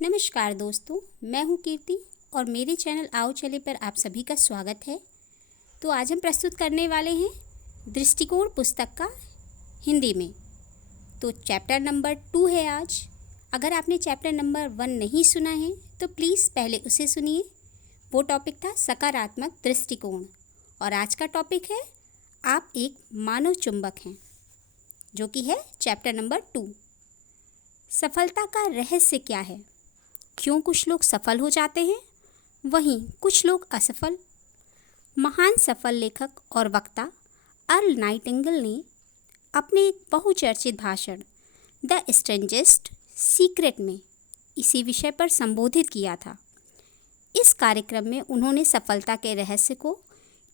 नमस्कार दोस्तों, मैं हूं कीर्ति और मेरे चैनल आओ चले पर आप सभी का स्वागत है। तो आज हम प्रस्तुत करने वाले हैं दृष्टिकोण पुस्तक का हिंदी में। तो चैप्टर नंबर 2 है आज। अगर आपने चैप्टर नंबर 1 नहीं सुना है तो प्लीज़ पहले उसे सुनिए। वो टॉपिक था सकारात्मक दृष्टिकोण और आज का टॉपिक है आप एक मानव चुंबक हैं, जो कि है चैप्टर नंबर 2। सफलता का रहस्य क्या है? क्यों कुछ लोग सफल हो जाते हैं वहीं कुछ लोग असफल? महान सफल लेखक और वक्ता अर्ल नाइटिंगेल ने अपने एक बहुचर्चित भाषण द स्ट्रेंजेस्ट सीक्रेट में इसी विषय पर संबोधित किया था। इस कार्यक्रम में उन्होंने सफलता के रहस्य को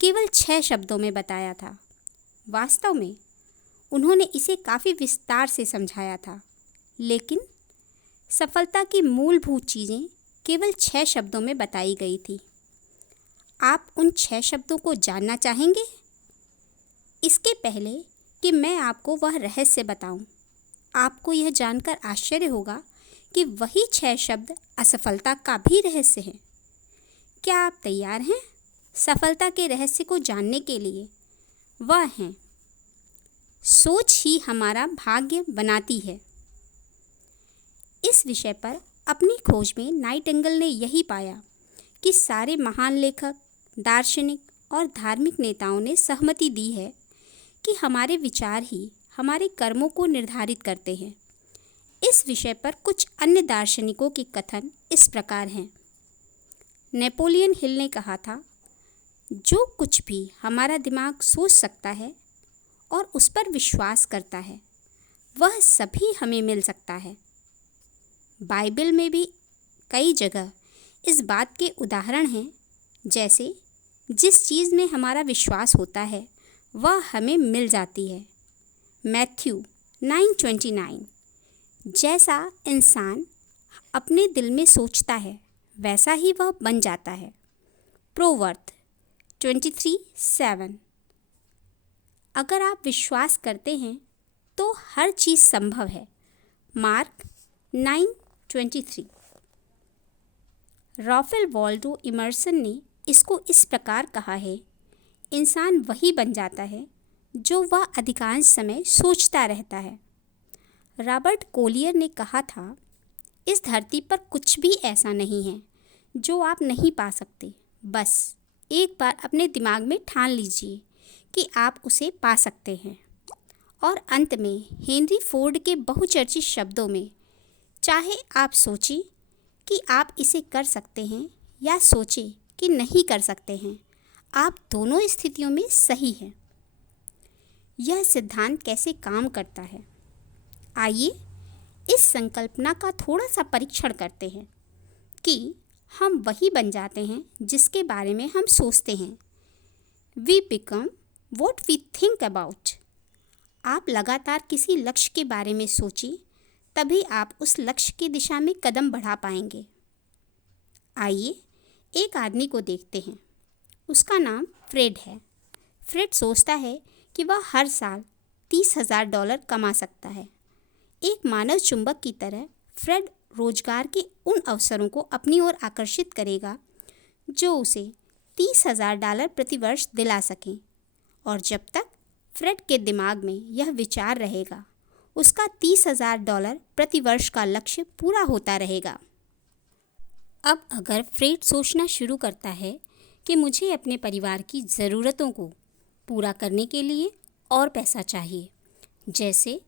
केवल 6 शब्दों में बताया था। वास्तव में उन्होंने इसे काफ़ी विस्तार से समझाया था, लेकिन सफलता की मूलभूत चीज़ें केवल 6 शब्दों में बताई गई थी। आप उन 6 शब्दों को जानना चाहेंगे? इसके पहले कि मैं आपको वह रहस्य बताऊं, आपको यह जानकर आश्चर्य होगा कि वही 6 शब्द असफलता का भी रहस्य हैं। क्या आप तैयार हैं सफलता के रहस्य को जानने के लिए? वह हैं, सोच ही हमारा भाग्य बनाती है। इस विषय पर अपनी खोज में नाइटिंगेल ने यही पाया कि सारे महान लेखक, दार्शनिक और धार्मिक नेताओं ने सहमति दी है कि हमारे विचार ही हमारे कर्मों को निर्धारित करते हैं। इस विषय पर कुछ अन्य दार्शनिकों के कथन इस प्रकार हैं। नेपोलियन हिल ने कहा था, जो कुछ भी हमारा दिमाग सोच सकता है और उस पर विश्वास करता है, वह सभी हमें मिल सकता है। बाइबल में भी कई जगह इस बात के उदाहरण हैं, जैसे जिस चीज़ में हमारा विश्वास होता है वह हमें मिल जाती है। मैथ्यू 9:29, जैसा इंसान अपने दिल में सोचता है वैसा ही वह बन जाता है। प्रोवर्ब 23:7, अगर आप विश्वास करते हैं तो हर चीज़ संभव है। मार्क 9:23। रॉल्फ वॉल्डो इमर्सन ने इसको इस प्रकार कहा है, इंसान वही बन जाता है जो वह अधिकांश समय सोचता रहता है। रॉबर्ट कोलियर ने कहा था, इस धरती पर कुछ भी ऐसा नहीं है जो आप नहीं पा सकते। बस एक बार अपने दिमाग में ठान लीजिए कि आप उसे पा सकते हैं। और अंत में हेनरी फोर्ड के बहुचर्चित शब्दों में, चाहे आप सोचें कि आप इसे कर सकते हैं या सोचें कि नहीं कर सकते हैं, आप दोनों स्थितियों में सही हैं। यह सिद्धांत कैसे काम करता है? आइए इस संकल्पना का थोड़ा सा परीक्षण करते हैं कि हम वही बन जाते हैं जिसके बारे में हम सोचते हैं। We become what we think about. आप लगातार किसी लक्ष्य के बारे में सोचिए, तभी आप उस लक्ष्य की दिशा में कदम बढ़ा पाएंगे। आइए एक आदमी को देखते हैं। उसका नाम फ्रेड है। फ्रेड सोचता है कि वह हर साल $30,000 कमा सकता है। एक मानव चुंबक की तरह फ्रेड रोजगार के उन अवसरों को अपनी ओर आकर्षित करेगा जो उसे $30,000 प्रति वर्ष दिला सकें। और जब तक फ्रेड के दिमाग में यह विचार रहेगा, उसका $30,000 प्रति वर्ष का लक्ष्य पूरा होता रहेगा। अब अगर फ्रेड सोचना शुरू करता है कि मुझे अपने परिवार की ज़रूरतों को पूरा करने के लिए और पैसा चाहिए, जैसे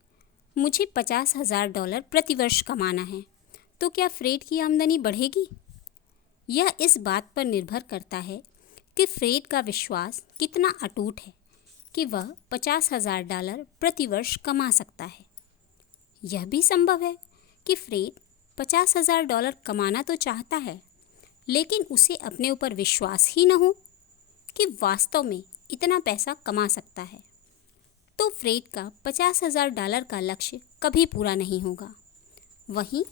मुझे $50,000 प्रति वर्ष कमाना है, तो क्या फ्रेड की आमदनी बढ़ेगी? यह इस बात पर निर्भर करता है कि फ्रेड का विश्वास कितना अटूट है कि वह $50,000 प्रति वर्ष कमा सकता है। यह भी संभव है कि फ्रेड $50,000 कमाना तो चाहता है, लेकिन उसे अपने ऊपर विश्वास ही न हो कि वास्तव में इतना पैसा कमा सकता है, तो फ्रेड का $50,000 का लक्ष्य कभी पूरा नहीं होगा। वहीं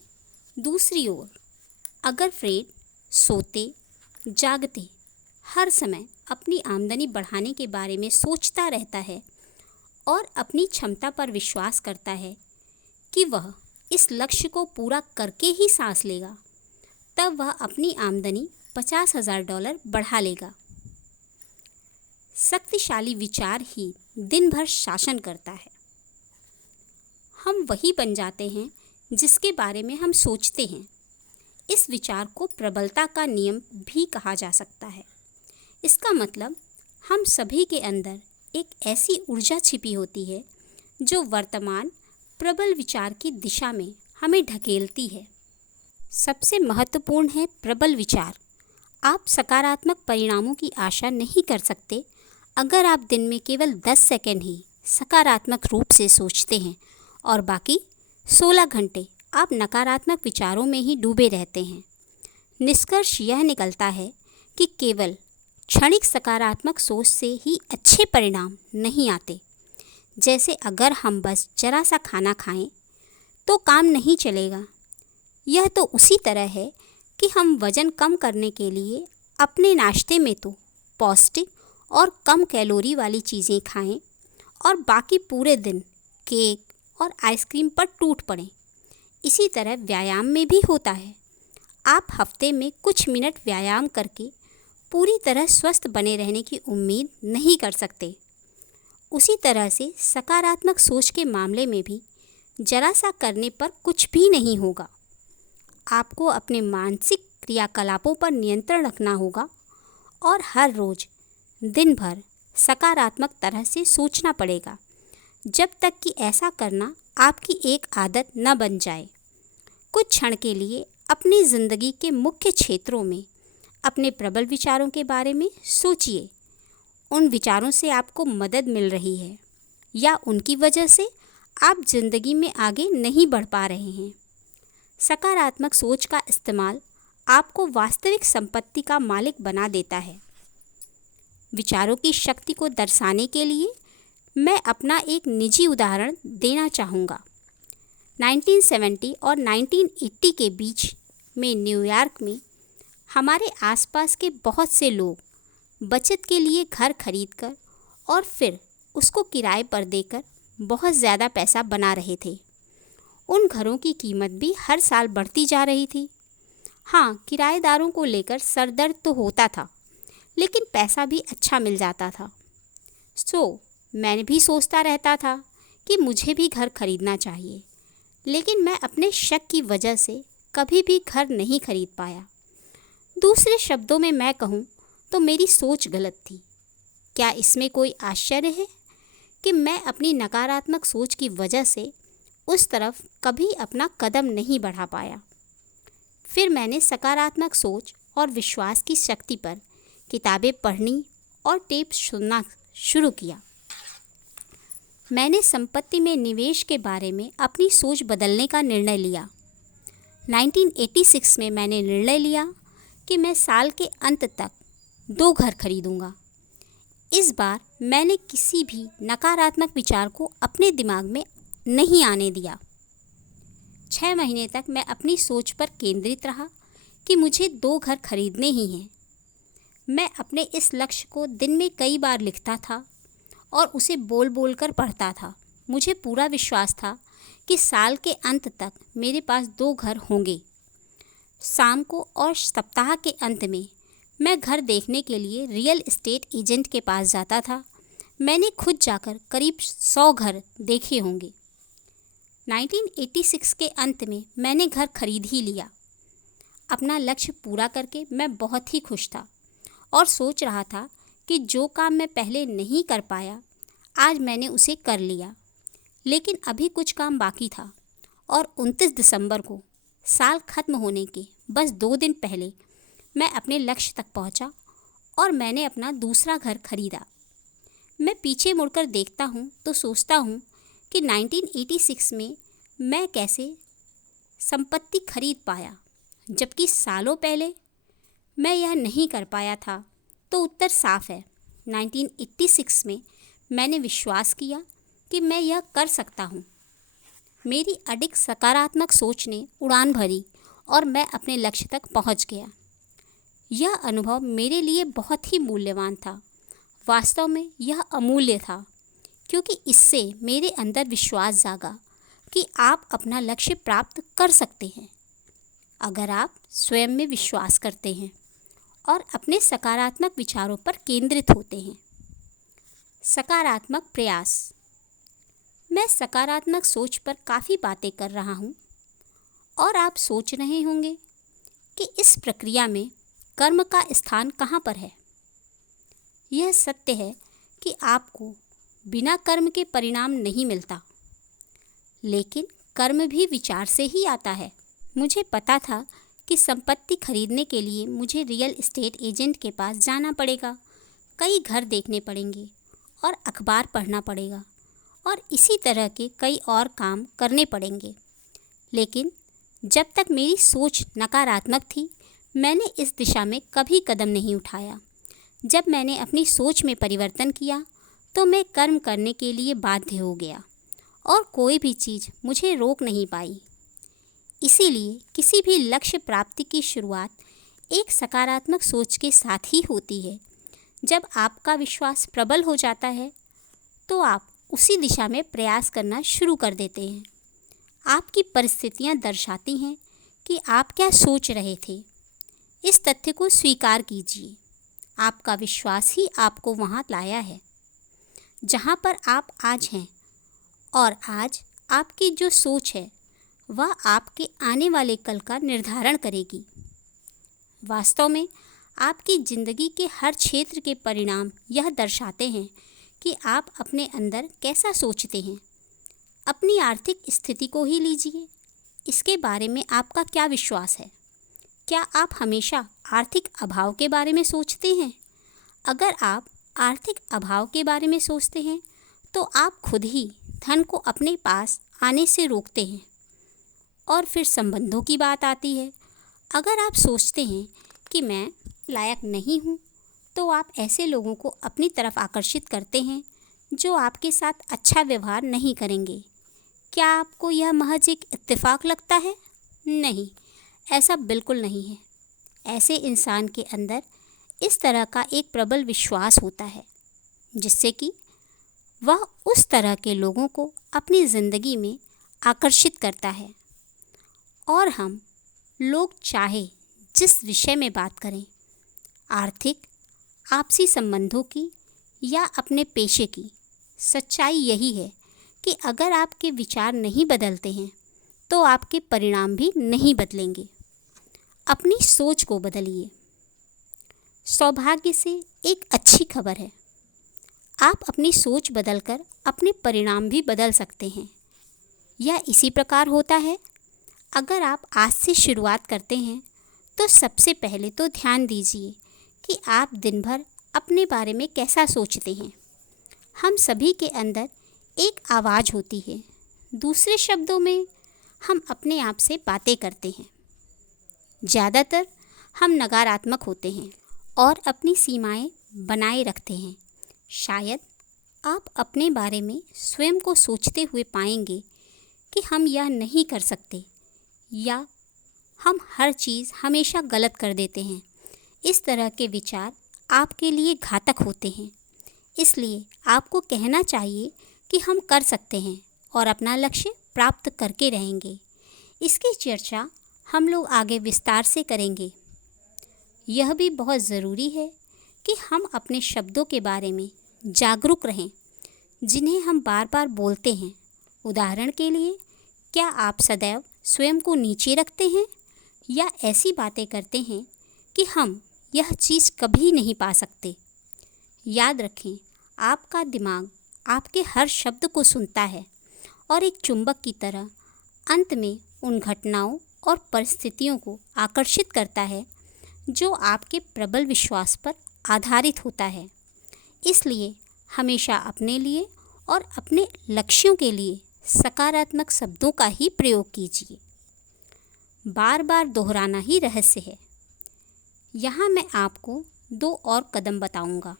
दूसरी ओर, अगर फ्रेड सोते जागते हर समय अपनी आमदनी बढ़ाने के बारे में सोचता रहता है और अपनी क्षमता पर विश्वास करता है कि वह इस लक्ष्य को पूरा करके ही सांस लेगा, तब वह अपनी आमदनी $50,000 बढ़ा लेगा। शक्तिशाली विचार ही दिन भर शासन करता है। हम वही बन जाते हैं जिसके बारे में हम सोचते हैं। इस विचार को प्रबलता का नियम भी कहा जा सकता है। इसका मतलब हम सभी के अंदर एक ऐसी ऊर्जा छिपी होती है जो वर्तमान प्रबल विचार की दिशा में हमें ढकेलती है। सबसे महत्वपूर्ण है प्रबल विचार। आप सकारात्मक परिणामों की आशा नहीं कर सकते अगर आप दिन में केवल 10 सेकंड ही सकारात्मक रूप से सोचते हैं और बाकी 16 घंटे आप नकारात्मक विचारों में ही डूबे रहते हैं। निष्कर्ष यह निकलता है कि केवल क्षणिक सकारात्मक सोच से ही अच्छे परिणाम नहीं आते। जैसे अगर हम बस जरा सा खाना खाएं तो काम नहीं चलेगा। यह तो उसी तरह है कि हम वज़न कम करने के लिए अपने नाश्ते में तो पौष्टिक और कम कैलोरी वाली चीज़ें खाएं और बाकी पूरे दिन केक और आइसक्रीम पर टूट पड़ें। इसी तरह व्यायाम में भी होता है। आप हफ्ते में कुछ मिनट व्यायाम करके पूरी तरह स्वस्थ बने रहने की उम्मीद नहीं कर सकते। उसी तरह से सकारात्मक सोच के मामले में भी जरा सा करने पर कुछ भी नहीं होगा। आपको अपने मानसिक क्रियाकलापों पर नियंत्रण रखना होगा और हर रोज़ दिन भर सकारात्मक तरह से सोचना पड़ेगा, जब तक कि ऐसा करना आपकी एक आदत न बन जाए। कुछ क्षण के लिए अपनी ज़िंदगी के मुख्य क्षेत्रों में अपने प्रबल विचारों के बारे में सोचिए। उन विचारों से आपको मदद मिल रही है या उनकी वजह से आप ज़िंदगी में आगे नहीं बढ़ पा रहे हैं। सकारात्मक सोच का इस्तेमाल आपको वास्तविक संपत्ति का मालिक बना देता है। विचारों की शक्ति को दर्शाने के लिए मैं अपना एक निजी उदाहरण देना चाहूँगा। 1970 और 1980 के बीच में न्यूयॉर्क में हमारे आसपास के बहुत से लोग बचत के लिए घर खरीदकर और फिर उसको किराए पर देकर बहुत ज़्यादा पैसा बना रहे थे। उन घरों की कीमत भी हर साल बढ़ती जा रही थी। हाँ, किराएदारों को लेकर सरदर्द तो होता था, लेकिन पैसा भी अच्छा मिल जाता था। मैं भी सोचता रहता था कि मुझे भी घर खरीदना चाहिए, लेकिन मैं अपने शक की वजह से कभी भी घर नहीं खरीद पाया। दूसरे शब्दों में मैं कहूँ तो मेरी सोच गलत थी। क्या इसमें कोई आश्चर्य है कि मैं अपनी नकारात्मक सोच की वजह से उस तरफ कभी अपना कदम नहीं बढ़ा पाया। फिर मैंने सकारात्मक सोच और विश्वास की शक्ति पर किताबें पढ़नी और टेप सुनना शुरू किया। मैंने संपत्ति में निवेश के बारे में अपनी सोच बदलने का निर्णय लिया। 1986 में मैंने निर्णय लिया कि मैं साल के अंत तक 2 घर खरीदूंगा। इस बार मैंने किसी भी नकारात्मक विचार को अपने दिमाग में नहीं आने दिया। 6 महीने तक मैं अपनी सोच पर केंद्रित रहा कि मुझे 2 घर खरीदने ही हैं। मैं अपने इस लक्ष्य को दिन में कई बार लिखता था और उसे बोल बोल कर पढ़ता था। मुझे पूरा विश्वास था कि साल के अंत तक मेरे पास 2 घर होंगे। शाम को और सप्ताह के अंत में मैं घर देखने के लिए रियल एस्टेट एजेंट के पास जाता था। मैंने खुद जाकर करीब 100 घर देखे होंगे। 1986 के अंत में मैंने घर खरीद ही लिया। अपना लक्ष्य पूरा करके मैं बहुत ही खुश था और सोच रहा था कि जो काम मैं पहले नहीं कर पाया, आज मैंने उसे कर लिया। लेकिन अभी कुछ काम बाकी था और 29 दिसंबर को साल खत्म होने के बस 2 दिन पहले मैं अपने लक्ष्य तक पहुंचा और मैंने अपना दूसरा घर खरीदा। मैं पीछे मुड़कर देखता हूं तो सोचता हूं कि 1986 में मैं कैसे संपत्ति खरीद पाया, जबकि सालों पहले मैं यह नहीं कर पाया था। तो उत्तर साफ है। 1986 में मैंने विश्वास किया कि मैं यह कर सकता हूँ। मेरी अडिग सकारात्मक सोच ने उड़ान भरी और मैं अपने लक्ष्य तक पहुँच गया। यह अनुभव मेरे लिए बहुत ही मूल्यवान था। वास्तव में यह अमूल्य था, क्योंकि इससे मेरे अंदर विश्वास जागा कि आप अपना लक्ष्य प्राप्त कर सकते हैं। अगर आप स्वयं में विश्वास करते हैं और अपने सकारात्मक विचारों पर केंद्रित होते हैं। सकारात्मक प्रयास। मैं सकारात्मक सोच पर काफ़ी बातें कर रहा हूँ और आप सोच रहे होंगे कि इस प्रक्रिया में कर्म का स्थान कहाँ पर है। यह सत्य है कि आपको बिना कर्म के परिणाम नहीं मिलता, लेकिन कर्म भी विचार से ही आता है। मुझे पता था कि संपत्ति खरीदने के लिए मुझे रियल एस्टेट एजेंट के पास जाना पड़ेगा, कई घर देखने पड़ेंगे और अखबार पढ़ना पड़ेगा और इसी तरह के कई और काम करने पड़ेंगे। लेकिन जब तक मेरी सोच नकारात्मक थी, मैंने इस दिशा में कभी कदम नहीं उठाया। जब मैंने अपनी सोच में परिवर्तन किया तो मैं कर्म करने के लिए बाध्य हो गया और कोई भी चीज़ मुझे रोक नहीं पाई। इसीलिए किसी भी लक्ष्य प्राप्ति की शुरुआत एक सकारात्मक सोच के साथ ही होती है। जब आपका विश्वास प्रबल हो जाता है तो आप उसी दिशा में प्रयास करना शुरू कर देते हैं। आपकी परिस्थितियां दर्शाती हैं कि आप क्या सोच रहे थे। इस तथ्य को स्वीकार कीजिए। आपका विश्वास ही आपको वहां लाया है जहां पर आप आज हैं, और आज आपकी जो सोच है वह आपके आने वाले कल का निर्धारण करेगी। वास्तव में आपकी ज़िंदगी के हर क्षेत्र के परिणाम यह दर्शाते हैं कि आप अपने अंदर कैसा सोचते हैं। अपनी आर्थिक स्थिति को ही लीजिए, इसके बारे में आपका क्या विश्वास है? क्या आप हमेशा आर्थिक अभाव के बारे में सोचते हैं? अगर आप आर्थिक अभाव के बारे में सोचते हैं तो आप खुद ही धन को अपने पास आने से रोकते हैं। और फिर संबंधों की बात आती है। अगर आप सोचते हैं कि मैं लायक नहीं हूँ, तो आप ऐसे लोगों को अपनी तरफ आकर्षित करते हैं जो आपके साथ अच्छा व्यवहार नहीं करेंगे। क्या आपको यह महज एक इत्तेफाक लगता है? नहीं, ऐसा बिल्कुल नहीं है। ऐसे इंसान के अंदर इस तरह का एक प्रबल विश्वास होता है जिससे कि वह उस तरह के लोगों को अपनी ज़िंदगी में आकर्षित करता है। और हम लोग चाहे जिस विषय में बात करें, आर्थिक, आपसी संबंधों की या अपने पेशे की, सच्चाई यही है कि अगर आपके विचार नहीं बदलते हैं तो आपके परिणाम भी नहीं बदलेंगे। अपनी सोच को बदलिए। सौभाग्य से एक अच्छी खबर है, आप अपनी सोच बदलकर अपने परिणाम भी बदल सकते हैं। यह इसी प्रकार होता है। अगर आप आज से शुरुआत करते हैं तो सबसे पहले तो ध्यान दीजिए कि आप दिन भर अपने बारे में कैसा सोचते हैं। हम सभी के अंदर एक आवाज़ होती है। दूसरे शब्दों में, हम अपने आप से बातें करते हैं। ज़्यादातर हम नकारात्मक होते हैं और अपनी सीमाएं बनाए रखते हैं। शायद आप अपने बारे में स्वयं को सोचते हुए पाएंगे कि हम यह नहीं कर सकते या हम हर चीज़ हमेशा गलत कर देते हैं। इस तरह के विचार आपके लिए घातक होते हैं। इसलिए आपको कहना चाहिए कि हम कर सकते हैं और अपना लक्ष्य प्राप्त करके रहेंगे। इसकी चर्चा हम लोग आगे विस्तार से करेंगे। यह भी बहुत ज़रूरी है कि हम अपने शब्दों के बारे में जागरूक रहें जिन्हें हम बार बार बोलते हैं। उदाहरण के लिए, क्या आप सदैव स्वयं को नीचे रखते हैं या ऐसी बातें करते हैं कि हम यह चीज़ कभी नहीं पा सकते? याद रखें, आपका दिमाग आपके हर शब्द को सुनता है और एक चुंबक की तरह अंत में उन घटनाओं और परिस्थितियों को आकर्षित करता है जो आपके प्रबल विश्वास पर आधारित होता है। इसलिए हमेशा अपने लिए और अपने लक्ष्यों के लिए सकारात्मक शब्दों का ही प्रयोग कीजिए। बार बार दोहराना ही रहस्य है। यहाँ मैं आपको 2 और कदम बताऊंगा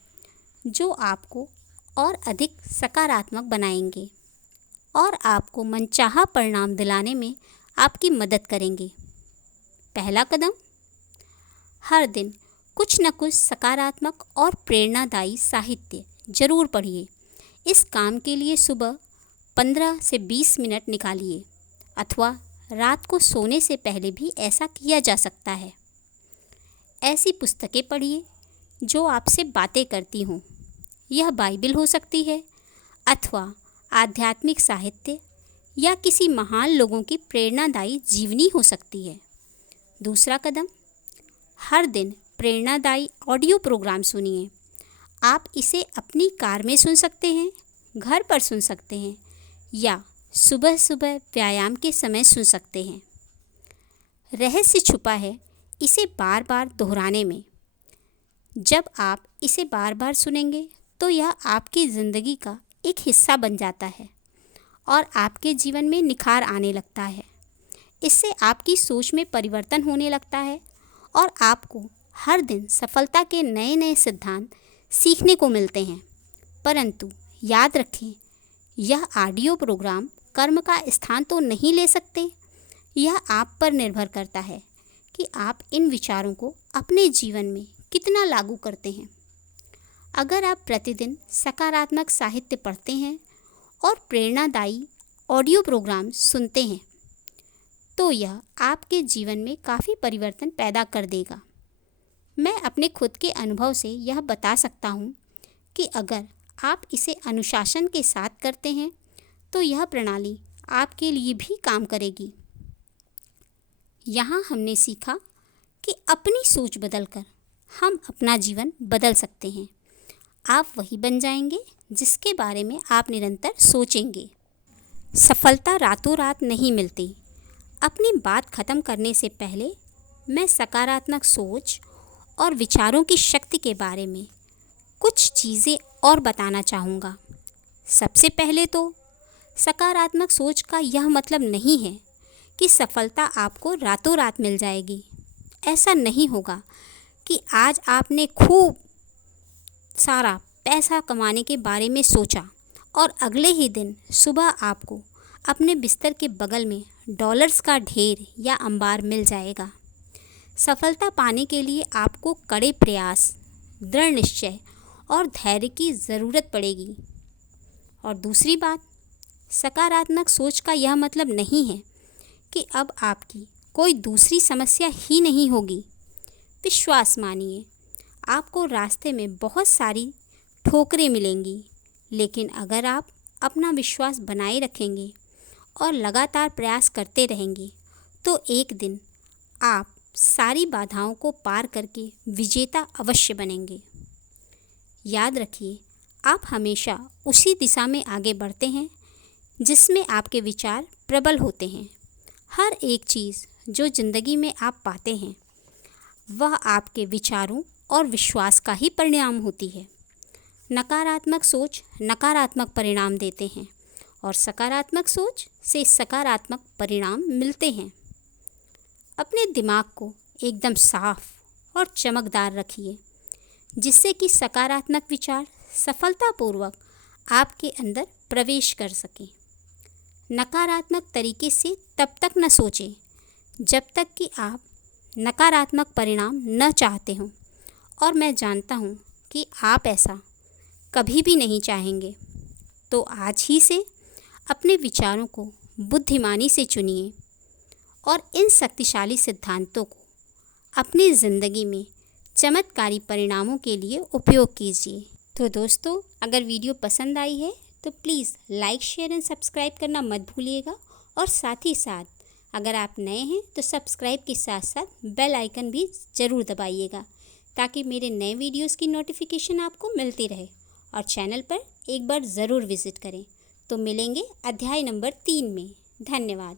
जो आपको और अधिक सकारात्मक बनाएंगे और आपको मनचाहा परिणाम दिलाने में आपकी मदद करेंगे। पहला कदम, हर दिन कुछ न कुछ सकारात्मक और प्रेरणादायी साहित्य जरूर पढ़िए। इस काम के लिए सुबह 15 से 20 मिनट निकालिए अथवा रात को सोने से पहले भी ऐसा किया जा सकता है। ऐसी पुस्तकें पढ़िए जो आपसे बातें करती हों। यह बाइबल हो सकती है अथवा आध्यात्मिक साहित्य या किसी महान लोगों की प्रेरणादायी जीवनी हो सकती है। दूसरा कदम, हर दिन प्रेरणादायी ऑडियो प्रोग्राम सुनिए। आप इसे अपनी कार में सुन सकते हैं, घर पर सुन सकते हैं या सुबह सुबह व्यायाम के समय सुन सकते हैं। रहस्य छुपा है इसे बार बार दोहराने में। जब आप इसे बार बार सुनेंगे तो यह आपकी ज़िंदगी का एक हिस्सा बन जाता है और आपके जीवन में निखार आने लगता है। इससे आपकी सोच में परिवर्तन होने लगता है और आपको हर दिन सफलता के नए नए सिद्धांत सीखने को मिलते हैं। परंतु याद रखें, यह ऑडियो प्रोग्राम कर्म का स्थान तो नहीं ले सकते। यह आप पर निर्भर करता है कि आप इन विचारों को अपने जीवन में कितना लागू करते हैं। अगर आप प्रतिदिन सकारात्मक साहित्य पढ़ते हैं और प्रेरणादायी ऑडियो प्रोग्राम सुनते हैं तो यह आपके जीवन में काफ़ी परिवर्तन पैदा कर देगा। मैं अपने खुद के अनुभव से यह बता सकता हूँ कि अगर आप इसे अनुशासन के साथ करते हैं तो यह प्रणाली आपके लिए भी काम करेगी। यहाँ हमने सीखा कि अपनी सोच बदलकर हम अपना जीवन बदल सकते हैं। आप वही बन जाएंगे जिसके बारे में आप निरंतर सोचेंगे। सफलता रातों रात नहीं मिलती। अपनी बात ख़त्म करने से पहले मैं सकारात्मक सोच और विचारों की शक्ति के बारे में कुछ चीज़ें और बताना चाहूँगा। सबसे पहले तो सकारात्मक सोच का यह मतलब नहीं है कि सफलता आपको रातों रात मिल जाएगी। ऐसा नहीं होगा कि आज आपने खूब सारा पैसा कमाने के बारे में सोचा और अगले ही दिन सुबह आपको अपने बिस्तर के बगल में डॉलर्स का ढेर या अंबार मिल जाएगा। सफलता पाने के लिए आपको कड़े प्रयास, दृढ़ निश्चय और धैर्य की ज़रूरत पड़ेगी। और दूसरी बात, सकारात्मक सोच का यह मतलब नहीं है कि अब आपकी कोई दूसरी समस्या ही नहीं होगी। विश्वास मानिए, आपको रास्ते में बहुत सारी ठोकरें मिलेंगी, लेकिन अगर आप अपना विश्वास बनाए रखेंगे और लगातार प्रयास करते रहेंगे तो एक दिन आप सारी बाधाओं को पार करके विजेता अवश्य बनेंगे। याद रखिए, आप हमेशा उसी दिशा में आगे बढ़ते हैं जिसमें आपके विचार प्रबल होते हैं। हर एक चीज़ जो ज़िंदगी में आप पाते हैं वह आपके विचारों और विश्वास का ही परिणाम होती है। नकारात्मक सोच नकारात्मक परिणाम देते हैं और सकारात्मक सोच से सकारात्मक परिणाम मिलते हैं। अपने दिमाग को एकदम साफ और चमकदार रखिए जिससे कि सकारात्मक विचार सफलतापूर्वक आपके अंदर प्रवेश कर सकें। नकारात्मक तरीके से तब तक न सोचें जब तक कि आप नकारात्मक परिणाम न चाहते हों, और मैं जानता हूँ कि आप ऐसा कभी भी नहीं चाहेंगे। तो आज ही से अपने विचारों को बुद्धिमानी से चुनिए और इन शक्तिशाली सिद्धांतों को अपनी ज़िंदगी में चमत्कारी परिणामों के लिए उपयोग कीजिए। तो दोस्तों, अगर वीडियो पसंद आई है तो please like, share and subscribe करना मत भूलिएगा। और साथ ही साथ अगर आप नए हैं तो सब्सक्राइब के साथ साथ बेल आइकन भी ज़रूर दबाइएगा ताकि मेरे नए वीडियोस की नोटिफिकेशन आपको मिलती रहे। और चैनल पर एक बार ज़रूर विज़िट करें। तो मिलेंगे अध्याय नंबर 3 में। धन्यवाद।